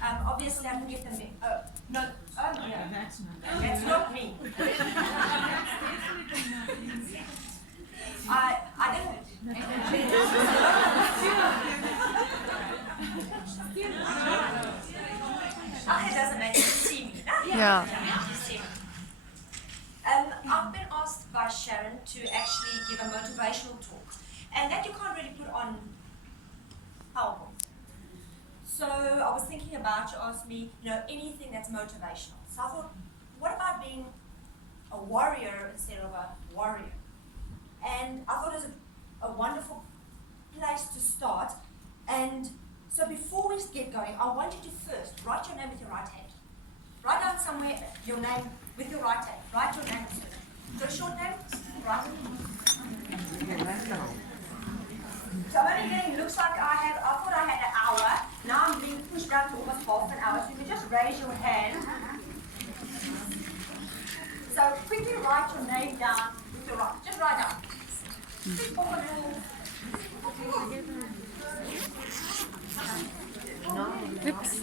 Obviously, I can get them. No, that's not me. I didn't. It doesn't make you see me. Yeah. I've been asked by Sharon to actually give a motivational talk, and that you can't really put on PowerPoint. So I was thinking about, you asked me, anything that's motivational. So I thought, what about being a warrior instead of a warrior? And I thought it was a wonderful place to start. And so before we get going, I want you to first write your name with your right hand. Write down somewhere your name with your right hand. Write your name. Got a short name? Write it. So I'm only getting, looks like I thought I had an hour. Now I'm being pushed down to almost half an hour. So you can just raise your hand. So quickly write your name down with your right. Just write down. Oops.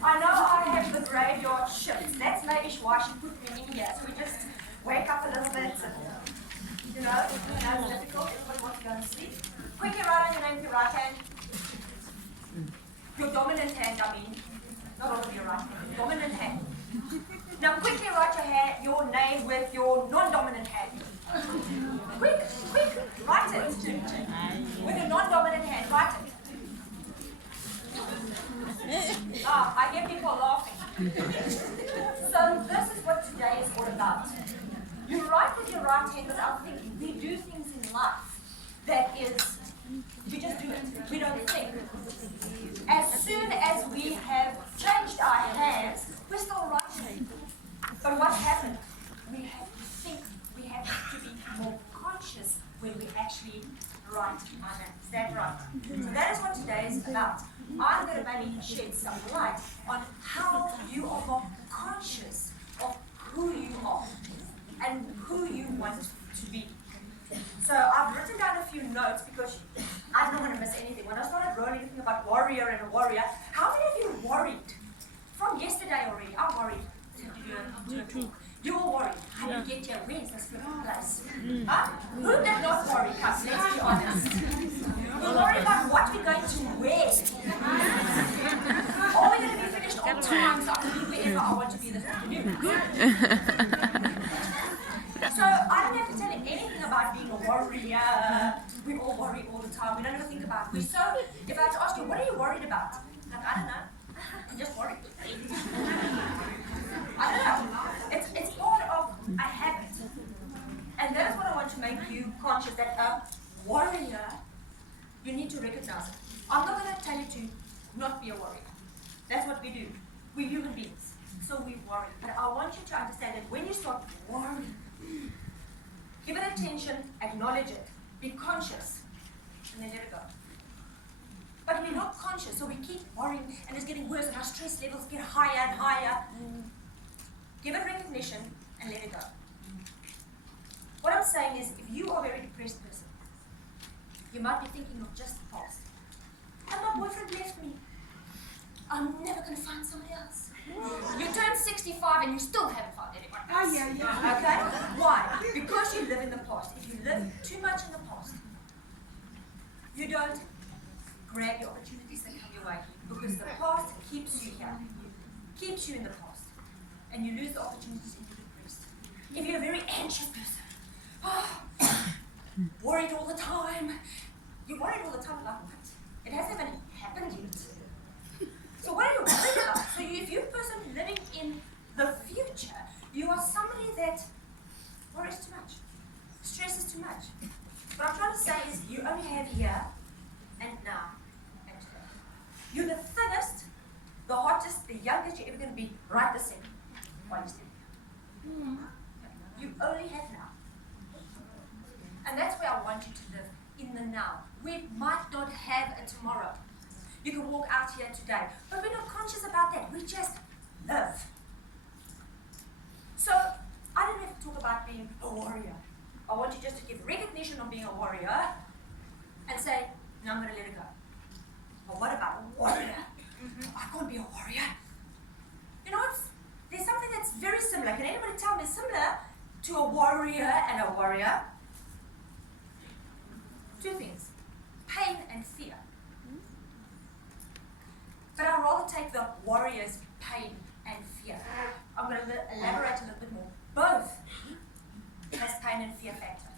I know I have the graveyard shifts. That's maybe why she put me in here. So we just wake up a little bit. And, that's difficult. Everybody wants to go and sleep. Quickly write on your name with your right hand. Your dominant hand, I mean. Not all of your right hand. Your dominant hand. Now quickly write your name with your non-dominant hand. Quick, write it. With your non-dominant hand, write it. I hear people laughing. So this is what today is all about. You write with your right hand without thinking. We do things in life that is, we just do it. We don't think. As soon as we have changed our hands, we're still writing. But what happened? We have to think. We have to be more conscious when we actually write our names. Is that right? So that is what today is about. I'm going to maybe shed some light on how you are more conscious of who you are and who you want to be. So I've written down a few notes because I don't want to miss anything. When I started writing anything about warrior and a warrior, how many of you worried? From yesterday already, I'm worried. You all worried. How do you get here? Where's this place? Huh? Who did not worry? Come, let's be honest. We're worried about what we're going to wear. Are we going to be finished on time so I can be wherever I want to be this afternoon? So I don't have to tell you anything about being a warrior. We all worry all the time. We don't ever think about it. So if I had to ask you, what are you worried about? Like, I don't know. I'm just worried. I don't know. It's part of a habit. And that's what I want to make you conscious that a warrior, you need to recognize it. I'm not going to tell you to not be a warrior. That's what we do. We're human beings. So we worry. But I want you to understand that when you start worrying, give it attention, acknowledge it, be conscious, and then let it go. But we're not conscious, so we keep worrying, and it's getting worse, and our stress levels get higher and higher. Give it recognition, and let it go. What I'm saying is, if you are a very depressed person, you might be thinking of just the past. And my boyfriend left me. I'm never going to find somebody else. You turn 65 and you still haven't found anyone else. Oh, yeah. Okay? Why? Because you live in the past. If you live too much in the past, you don't grab the opportunities that come your way. Because the past keeps you here. Keeps you in the past. And you lose the opportunities and you're depressed. If you're a very anxious person, worried all the time, you're worried all the time about what? It hasn't even happened yet. So what are you worried about? So if you're a person living in the future, you are somebody that worries too much, stresses too much. What I'm trying to say is you only have here and now and today. You're the thinnest, the hottest, the youngest you're ever going to be right this second. While you're standing here. You only have now. And that's where I want you to live, in the now. We might not have a tomorrow. You can walk out here today, but we're not conscious about that. We just live. So I don't have to talk about being a warrior. I want you just to give recognition of being a warrior and say, no, I'm going to let it go. But what about a warrior? I can't be a warrior. You know, there's something that's very similar. Can anybody tell me similar to a warrior and a warrior? Two things, pain and fear. But I'd rather take the warrior's pain and fear. I'm going to elaborate a little bit more. Both has pain and fear factor.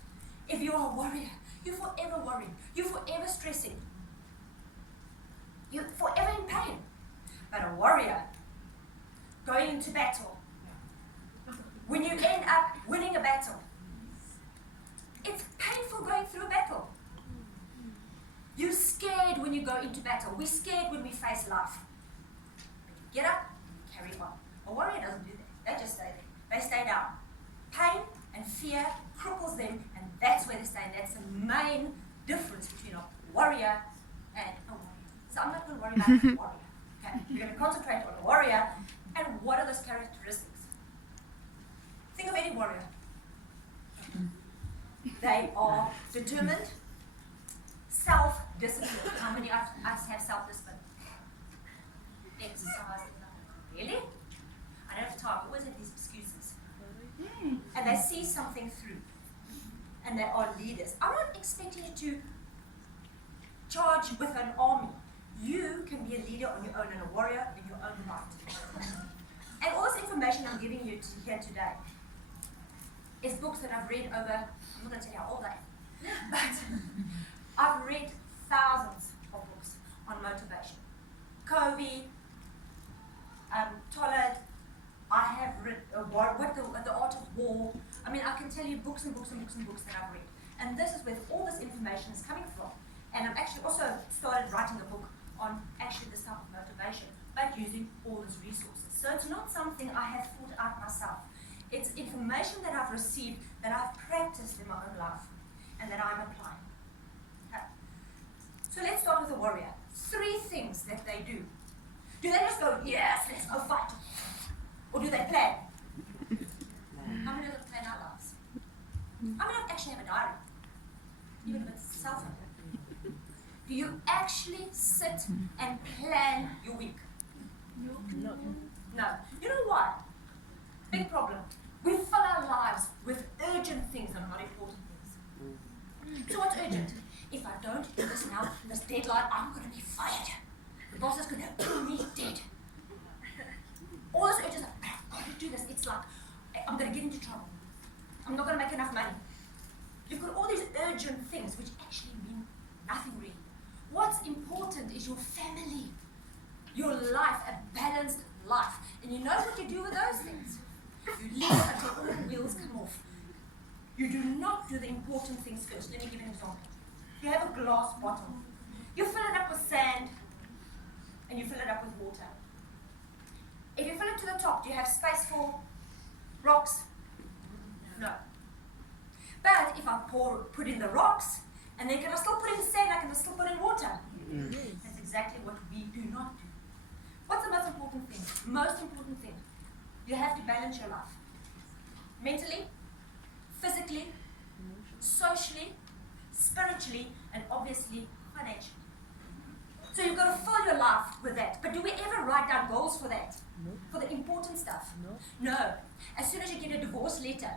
If you're a warrior, you're forever worried. You're forever stressing. You're forever in pain. But a warrior, going into battle, when you end up winning a battle, it's painful going through a battle. You're scared when you go into battle. We're scared when we face life. But you get up, carry on. A warrior doesn't do that. They just stay there. They stay down. Pain and fear cripples them, and that's where they stay. And that's the main difference between a warrior and a warrior. So I'm not going to worry about the warrior. Okay? We're going to concentrate on the warrior and what are those characteristics. Think of any warrior. They are determined, self-discipline. How many of us have self-discipline? Exercise. Really? I don't have time. I always have these excuses. And they see something through. And they are leaders. I'm not expecting you to charge with an army. You can be a leader on your own and a warrior in your own right. And all this information I'm giving you here today is books that I've read over, I'm not going to tell you how old I am, but I've read thousands of books on motivation. Covey, Tollett, I have read The Art of War. I mean, I can tell you books and books and books and books that I've read. And this is where all this information is coming from. And I've actually also started writing a book on actually this type of motivation, but using all these resources. So it's not something I have thought out myself. It's information that I've received, that I've practiced in my own life, and that I'm applying. Okay. So let's start with a warrior. 3 things that they do. Do they just go, yes, let's go fight? Or do they plan? How many of us plan our lives? How many of us actually have a diary? Even if it's self-help. Do you actually sit and plan your week? No. You know why? Big problem. We fill our lives with urgent things and not important things. So what's urgent? If I don't do this now, this deadline, I'm going to be fired. The boss is going to pull me dead. All this urgent, I've got to do this. It's like, I'm going to get into trouble. I'm not going to make enough money. You've got all these urgent things which actually mean nothing really. What's important is your family, your life, a balanced life. And you know what you do with those things? You leave it until all the wheels come off. You do not do the important things first. Let me give you an example. You have a glass bottle. You fill it up with sand and you fill it up with water. If you fill it to the top, do you have space for rocks? No. But if I put in the rocks, and then can I still put in sand, I can still put in water? Yes. That's exactly what we do not do. What's the most important thing? Most important thing. You have to balance your life. Mentally, physically, socially, spiritually, and obviously financially. So you've got to fill your life with that. But do we ever write down goals for that? No. For the important stuff? No. As soon as you get a divorce letter,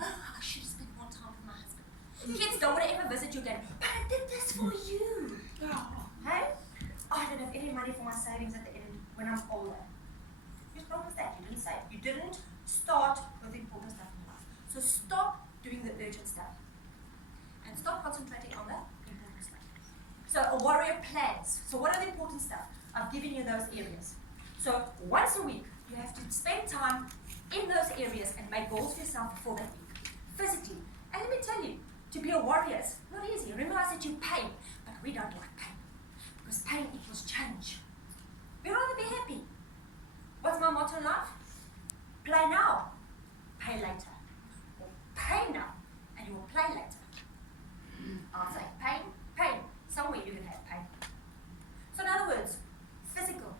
oh, I should have spent more time with my husband. Kids don't want to ever visit you again. But I did this for you. Hey? I don't have any money for my savings at the end when I'm older. Whose problem is that? You didn't save. You didn't start with the important stuff in life. So stop doing the urgent stuff. And stop concentrating on the important stuff. So a warrior plans. So what are the important stuff? I've given you those areas. So once a week, you have to spend time in those areas and make goals for yourself for that week. Physically. And let me tell you, to be a warrior is not easy. Remember I said you pain, but we don't like pain. Because pain equals change. We'd rather be happy. What's my motto in life? Play now, pay later. Or pay now, and you will play later. I'll say pain. Somewhere you can have pain. So in other words, physical.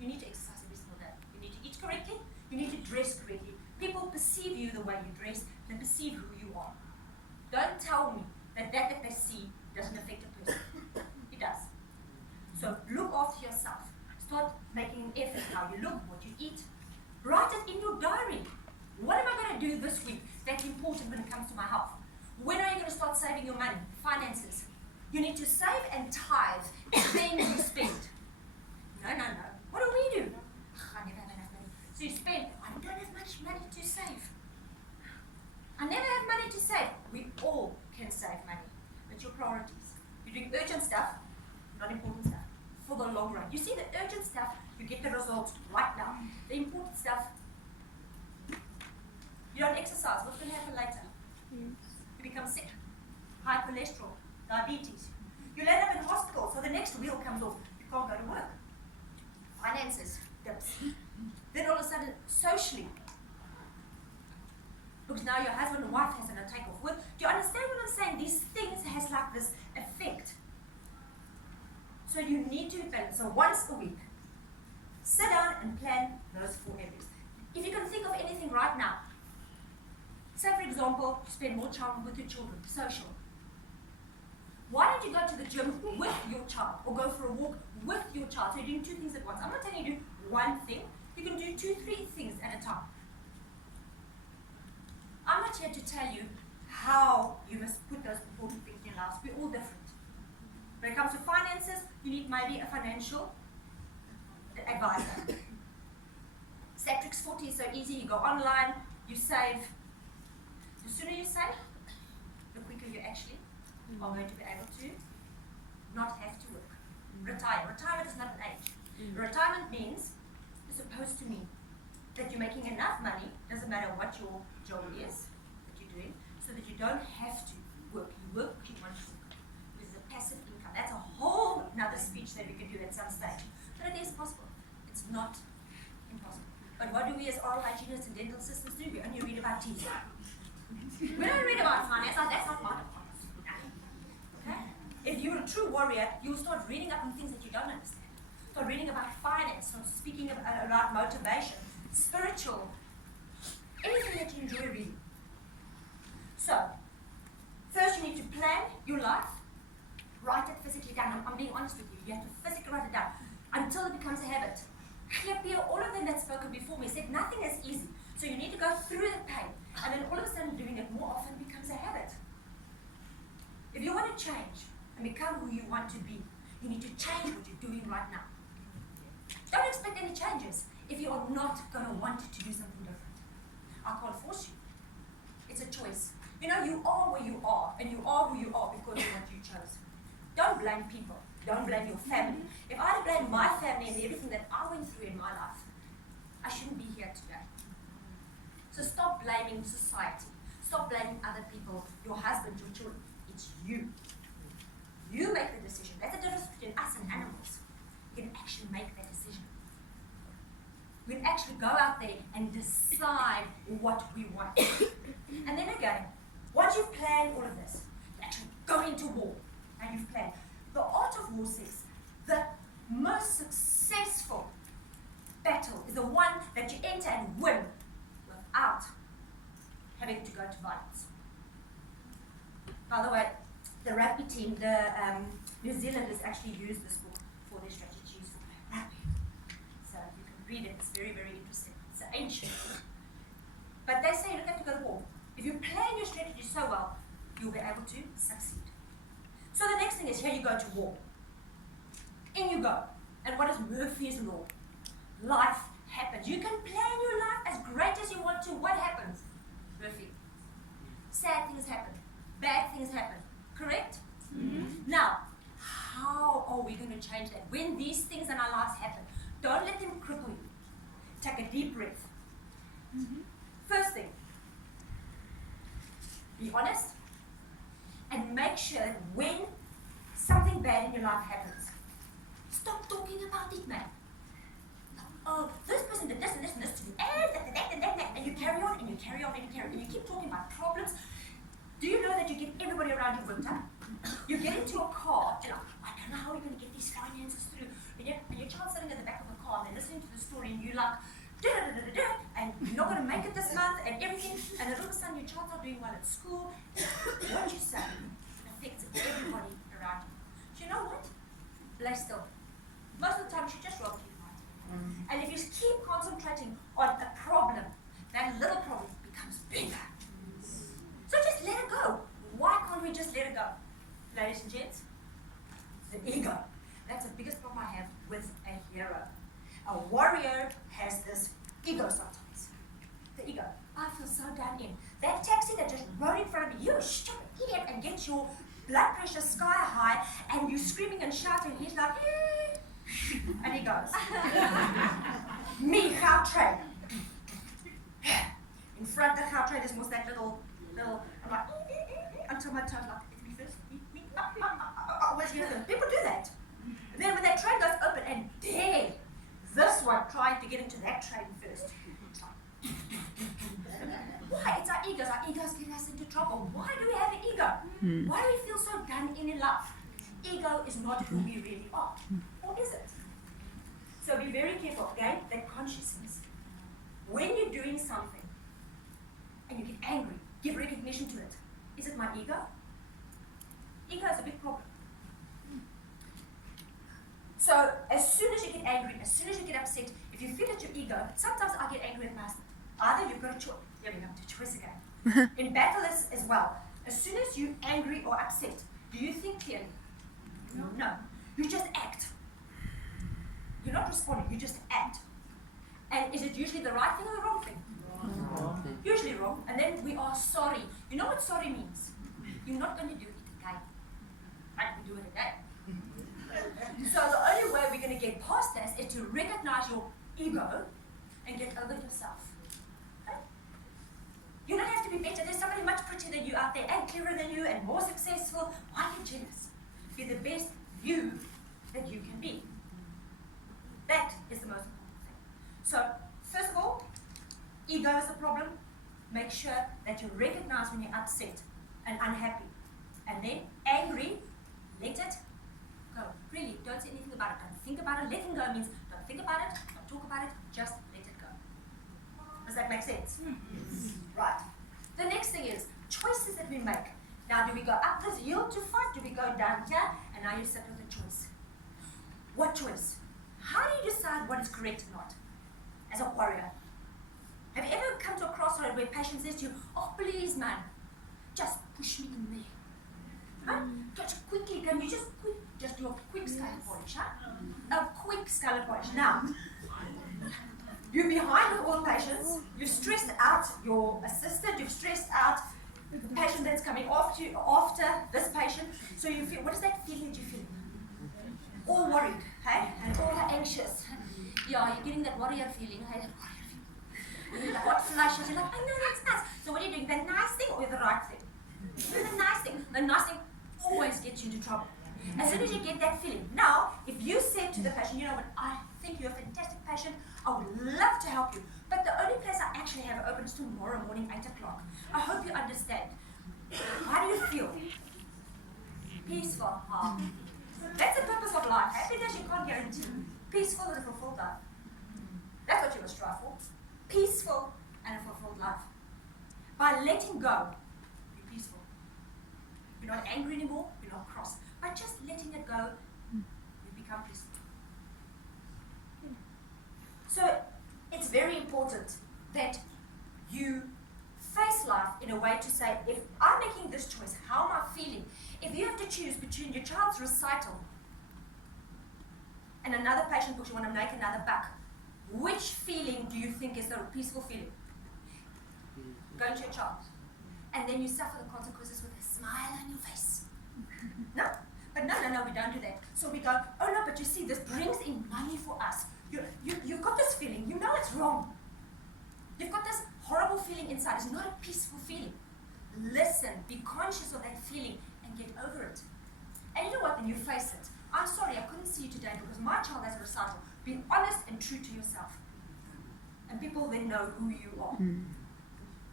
You need to exercise every single day. You need to eat correctly. You need to dress correctly. People perceive you the way you dress. They perceive who you are. Don't tell me that they see doesn't affect a person. It saving your money, finances. You need to save and tithe, then you spend. No. What do we do? I never have enough money. So you spend. I don't have much money to save. I never have money to save. We all can save money. But your priorities. You're doing urgent stuff, not important stuff. For the long run. You see the urgent stuff, you get the results right now. The important stuff, you don't exercise. What's going to happen later? You become sick. High cholesterol, diabetes. You land up in hospital, so the next wheel comes off. You can't go to work. Finances dips. Then all of a sudden, socially, because now your husband and wife has to take off work. Do you understand what I'm saying? These things has like this effect. So you need to plan. So once a week, sit down and plan those 4 areas. If you can think of anything right now, say for example, you spend more time with your children, social. Why don't you go to the gym with your child or go for a walk with your child? So you're doing 2 things at once. I'm not telling you to do one thing. You can do 2, 3 things at a time. I'm not here to tell you how you must put those important things in your lives. We're all different. When it comes to finances, you need maybe a financial advisor. Satrix 40 is so easy. You go online, you save. The sooner you save, the quicker you actually are going to be able to not have to work. Retire. Retirement is not an age. Retirement means, it's supposed to mean that you're making enough money, doesn't matter what your job is that you're doing, so that you don't have to work. You work because you want to work. It's a passive income. That's a whole another speech that we could do at some stage. But it is possible. It's not impossible. But what do we as oral hygienists and dental assistants do? We only read about teeth. We don't read about finance. That's not my department. Okay? If you're a true warrior, you'll start reading up on things that you don't understand. Start reading about finance, start speaking about motivation, spiritual, anything that you enjoy reading. So, first you need to plan your life, write it physically down. I'm being honest with you. You have to physically write it down until it becomes a habit. Here, all of them that's spoken before me said nothing is easy. So you need to go through the pain, and then all of a sudden doing it more often becomes a habit. If you want to change and become who you want to be, you need to change what you're doing right now. Don't expect any changes if you are not going to want to do something different. I can't force you. It's a choice. You know, you are where you are, and you are who you are because of what you chose. Don't blame people. Don't blame your family. If I had blamed my family and everything that I went through in my life, I shouldn't be here today. So stop blaming society. Stop blaming other people, your husband, your children. It's you. You make the decision. That's the difference between us and animals. You can actually make that decision. We can actually go out there and decide what we want. And then again, once you've planned all of this, you actually go into war and you've planned. The art of war says the most successful battle is the one that you enter and win without having to go to violence. By the way, the rugby team, New Zealanders actually use this book for their strategies for rugby. So you can read it, it's very, very interesting. It's ancient. But they say you don't have to go to war. If you plan your strategy so well, you'll be able to succeed. So the next thing is, here you go to war. In you go. And what is Murphy's law? Life happens. You can plan your life as great as you want to. What happens? Murphy. Sad things happen. Bad things happen. Correct? Mm-hmm. Now, how are we going to change that? When these things in our lives happen, don't let them cripple you. Take a deep breath. Mm-hmm. First thing, be honest and make sure that when something bad in your life happens, stop talking about it, man. Oh, this person did this and this and this to me, and that, and you carry on and you carry on and you carry on, and you keep talking about problems. Do you know that you get everybody around you worked up? You get into a car, and I don't know how we're going to get these finances through. And your child's sitting at the back of the car, and they're listening to the story, and you're like, and you're not going to make it this month, and everything. And then all of a sudden, your child's not doing well at school. What you say affects everybody around you. Do you know what? Lay still. Most of the time, she just robbed you. And if you keep concentrating on a problem, that little problem becomes bigger. So just let it go. Why can't we just let the ego. That's the biggest problem I have with a hero. A warrior has this ego sometimes. The ego. I feel so done in. That taxi that just rode in front of me, you stupid idiot, and gets your blood pressure sky high, and you screaming and shouting, and he's like, and he goes. Me, Gautrain. In front of the Gautrain, there's most that little, I'm like, until my tongue, like, it's me first, me. Always hear them. People do that. And then when that train goes open, and dang, this one trying to get into that train first. It's like, why? It's our egos. Our egos get us into trouble. Why do we have an ego? Why do we feel so done in life? Ego is not who we really are. Or is it? So be very careful, okay? That consciousness. When you're doing something and you get angry, give recognition to it. Is it my ego? Ego is a big problem. So as soon as you get angry, as soon as you get upset, if you feel it's your ego, sometimes I get angry at my husband. Either you've got a choice. Here we go, to choice again. In battle as well. As soon as you're angry or upset, do you think clearly? No. You just act. You're not responding, you just act. And is it usually the right thing or the wrong thing? Wrong. Usually wrong. And then we are sorry. You know what sorry means? You're not going to do it again. I can do it again. So the only way we're going to get past this is to recognize your ego and get over yourself. Okay? You don't have to be better. There's somebody much prettier than you out there, and cleverer than you, and more successful. Why are you jealous? Be the best you that you can be. That is the most important thing. So, first of all, ego is the problem. Make sure that you recognize when you're upset and unhappy. And then, angry, let it go. Really, don't say anything about it. Don't think about it. Letting go means don't think about it, don't talk about it, just let it go. Does that make sense? Yes. Right. The next thing is choices that we make. Now, do we go up this hill to fight? Do we go down here? And now you sit with a choice. What choice? How do you decide what is correct or not? As a warrior. Have you ever come to a crossroad where patient says to you, oh please man, just push me in there. Huh? Just quickly, can you just do a quick skull polish, huh? A quick skull polish. Now, you're behind with all the patients, you've stressed out your assistant, you've stressed out the patient that's coming after you, after this patient. So you feel, what is that feeling that you feel? All worried, hey? And all anxious. Yeah, you're getting that warrior feeling, hey? That warrior feeling. The hot flushes, you're like, I know that's nice. So what are you doing? The nice thing or the right thing? The nice thing. The nice thing always gets you into trouble. As soon as you get that feeling. Now, if you said to the patient, you know what, I think you're a fantastic patient, I would love to help you, but the only place I actually have open is tomorrow morning, 8 o'clock. I hope you understand. How do you feel? Peaceful. That's the purpose of life. Happiness you can't guarantee. Peaceful and a fulfilled life. That's what you must strive for. Peaceful and a fulfilled life. By letting go, you're peaceful. You're not angry anymore, you're not cross. By just letting it go, you become peaceful. So it's very important that you face life in a way to say, if I'm making this choice, how am I feeling? If you have to choose between your child's recital and another patient because you want to make another buck, which feeling do you think is the peaceful feeling? Go to your child. And then you suffer the consequences with a smile on your face. No? But no, we don't do that. So we go, oh no, but you see, this brings in money for us. You've got this feeling, you know it's wrong. You've got this horrible feeling inside. It's not a peaceful feeling. Listen, be conscious of that feeling and get over it. And you know what, then you face it. I'm sorry, I couldn't see you today because my child has a recital. Be honest and true to yourself. And people then know who you are.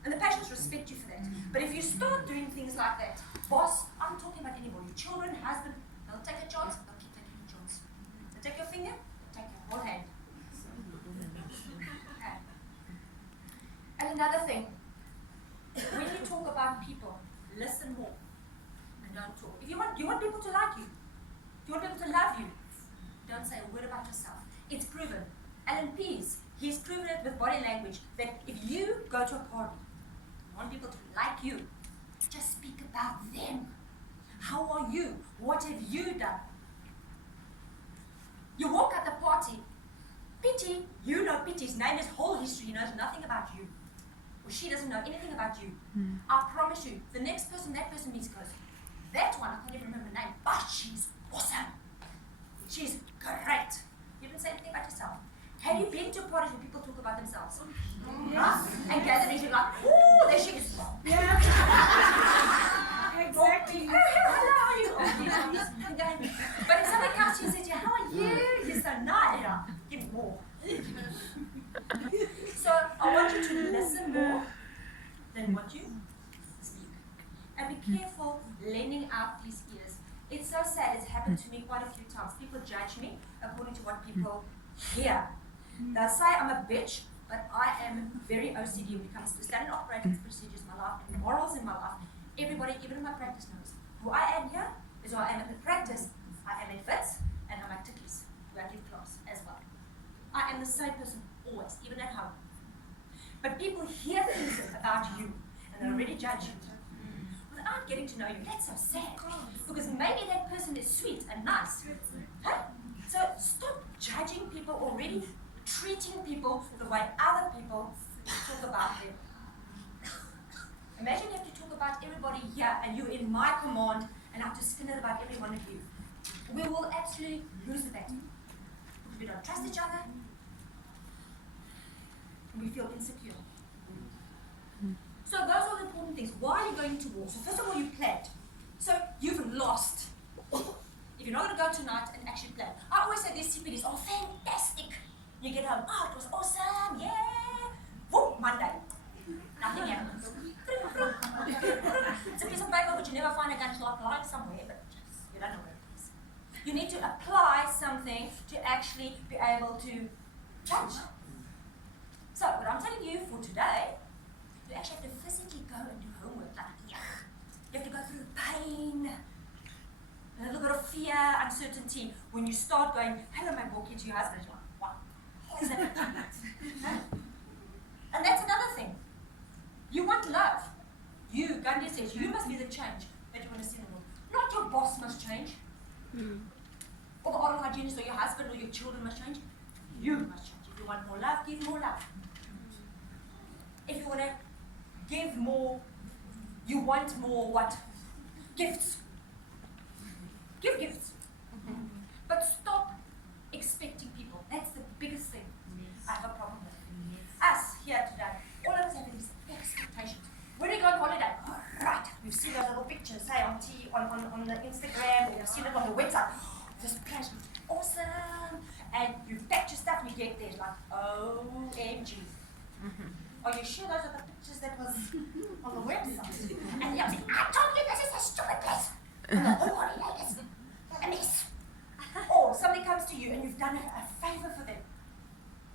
And the patients respect you for that. But if you start doing things like that, boss, I'm talking about anybody, children, husband, they'll take a chance, they'll keep taking a chance. They'll take your finger, take your whole hand. Okay. And another thing, when you talk about people, listen more and don't talk. If you want people to like you, if you want people to love you, don't say a word about yourself. It's proven. Alan Pease, he's proven it with body language, that if you go to a party, you want people to like you, just speak about them. How are you? What have you done? Pity, you know Pity's name, his whole history, he knows nothing about you. Or she doesn't know anything about you. I promise you, the next person that person meets goes, that one, I can't even remember her name, but she's awesome. She's great. You didn't say anything about yourself. Have you been to parties where people talk about themselves? Yes. And gatherings, you're like, ooh, there she is. Yeah. Exactly. Oh, hello, how are you? But if somebody comes to you and says, how are you? You're so nice. Give me more. So I want you to listen more than what you speak. And be careful lending out these ears. It's so sad. It's happened to me quite a few times. People judge me according to what people hear. They'll say I'm a bitch, but I am very OCD when it comes to standard operating procedures in my life and morals in my life. Everybody, even in my practice, knows who I am here is who I am in the practice. I am in fits and I'm at Tickies, where I give class as well. I am the same person always, even at home. But people hear things about you and they already judge you without getting to know you. That's so sad. Because maybe that person is sweet and nice. Huh? So stop judging people already, treating people the way other people talk about them. Imagine you have to talk about everybody here and you're in my command and I have to skin it about every one of you. We will absolutely lose the battle. We don't trust each other. We feel insecure. So those are the important things. Why are you going to war? So first of all, you planned. So you've lost. If you're not going to go tonight and actually plan. I always say these CPDs are fantastic. You get home, oh, it was awesome, yeah. Whoop, Monday. Nothing happens. It's a piece of paper which you never find again. It's lying somewhere, but you don't know where it is. You need to apply something to actually be able to judge. So what I'm telling you for today, you actually have to physically go and do homework. Like, yeah. You have to go through pain, a little bit of fear, uncertainty. When you start going, hello, my walkie to your husband, you're like, wow. Is that and that's another thing. You want love. You, Gandhi says, you must be the change that you want to see in the world. Not your boss must change. Or the oral hygienist or your husband or your children must change. You must change. If you want more love, give more love. If you want to give more, you want more what? Gifts. Give gifts. But stop expecting people. That's the biggest thing I have a problem with. Us here today, all of us have these expectations. When we go on holiday, all right, we've seen those little pictures, say on the Instagram, or we've seen it on the website. This place was awesome. And you've packed your stuff and you get there, like, OMG. Are you sure those are the pictures that was on the website? And you're like, I told you this is a stupid place. And the whole holiday is a mess. Or somebody comes to you and you've done a favor for them.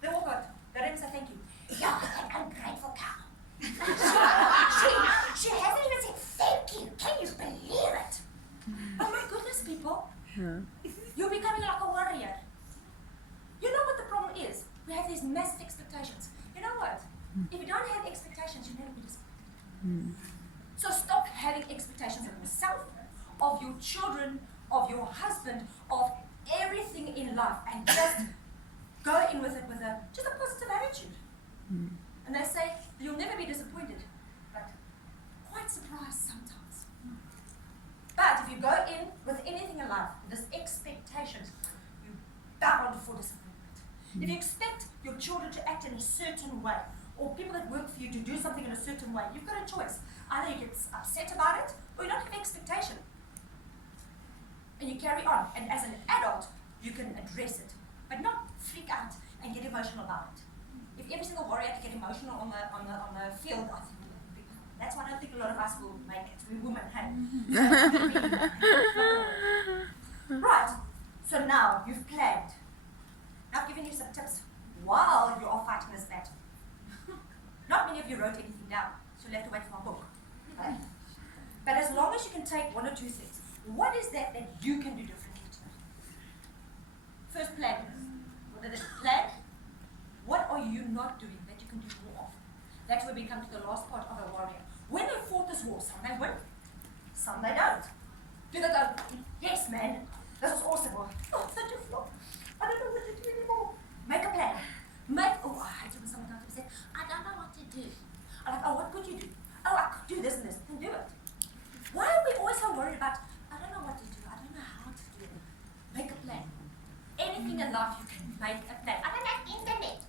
They all go, they don't say thank you. You're an ungrateful cow. she hasn't even said thank you. Can you believe it? Oh my goodness, people. You're becoming like a warrior. You know what the problem is? We have these massive expectations. You know what? If you don't have expectations, you'll never be disappointed. So stop having expectations of yourself, of your children, of your husband, of everything in life, and just go in with it with just a positive attitude. And they say you'll never be disappointed, but quite surprised sometimes. But if you go in with anything in life, with this expectations, you're bound for disappointment. If you expect your children to act in a certain way, or people that work for you to do something in a certain way, you've got a choice. Either you get upset about it, or you don't have expectation. And you carry on. And as an adult, you can address it, but not freak out and get emotional about it. If every single warrior had to get emotional on the field, I think that's why I don't think a lot of us will make it. We're women, hey? Right. So now you've planned. I've given you some tips while you are fighting this battle. Not many of you wrote anything down, so you'll have to wait for my book. Right? But as long as you can take one or two things, what is that you can do differently today? First, plan. What is it? Plan. What are you not doing that you can do more of? That's where we come to the last part of a warrior. When they fought this war, some they win, some they don't. Do they go, yes man, this was awesome, or oh, it's such a flop, I don't know what to do anymore. Make a plan. anything in life, you can make a plan. I don't have internet.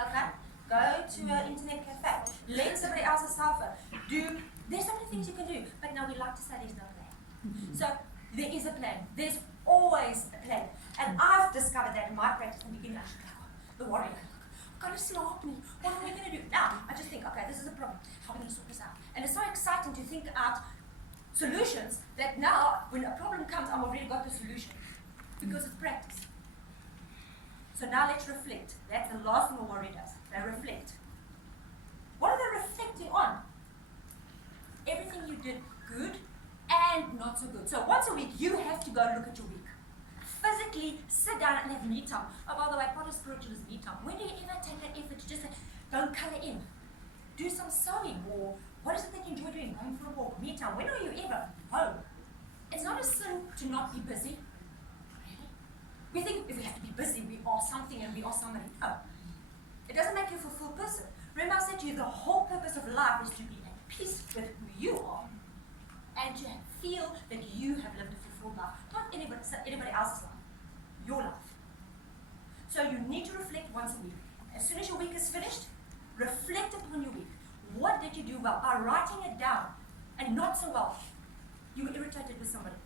Okay? Go to an internet cafe. Let somebody else's cell phone. There's so many things you can do, but now we like to say there's no plan. So there is a plan. There's always a plan. And I've discovered that in my practice in the beginning. I should go, the warrior. God is slow me. What am I going to do? Now, I just think, okay, this is a problem. How am I going to sort this out? And it's so exciting to think out solutions that now, when a problem comes, I've already got the solution. Because it's practice. So now let's reflect. That's the last thing a warrior does. They reflect. What are they reflecting on? Everything you did good and not so good. So once a week, you have to go look at your week. Physically sit down and have me time. Oh, by the way, part of spiritual is me time. When do you ever take that effort to just say, don't color in? Do some sewing, or what is it that you enjoy doing? Going for a walk, me time. When are you ever home? It's not a sin to not be busy. Really? We think if we have to be busy, we are something and we are somebody. No. It doesn't make you a full person. Remember I said to you, the whole purpose of life is to be at peace with who you are and to feel that you have lived a fulfilled life. Not anybody else's life. Your life. So you need to reflect once a week. As soon as your week is finished, reflect upon your week. What did you do well? By writing it down. And not so well. You were irritated with somebody.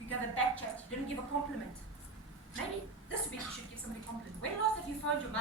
You gave a back chat. You didn't give a compliment. Maybe this week you should give somebody a compliment. When last have you phoned your mother?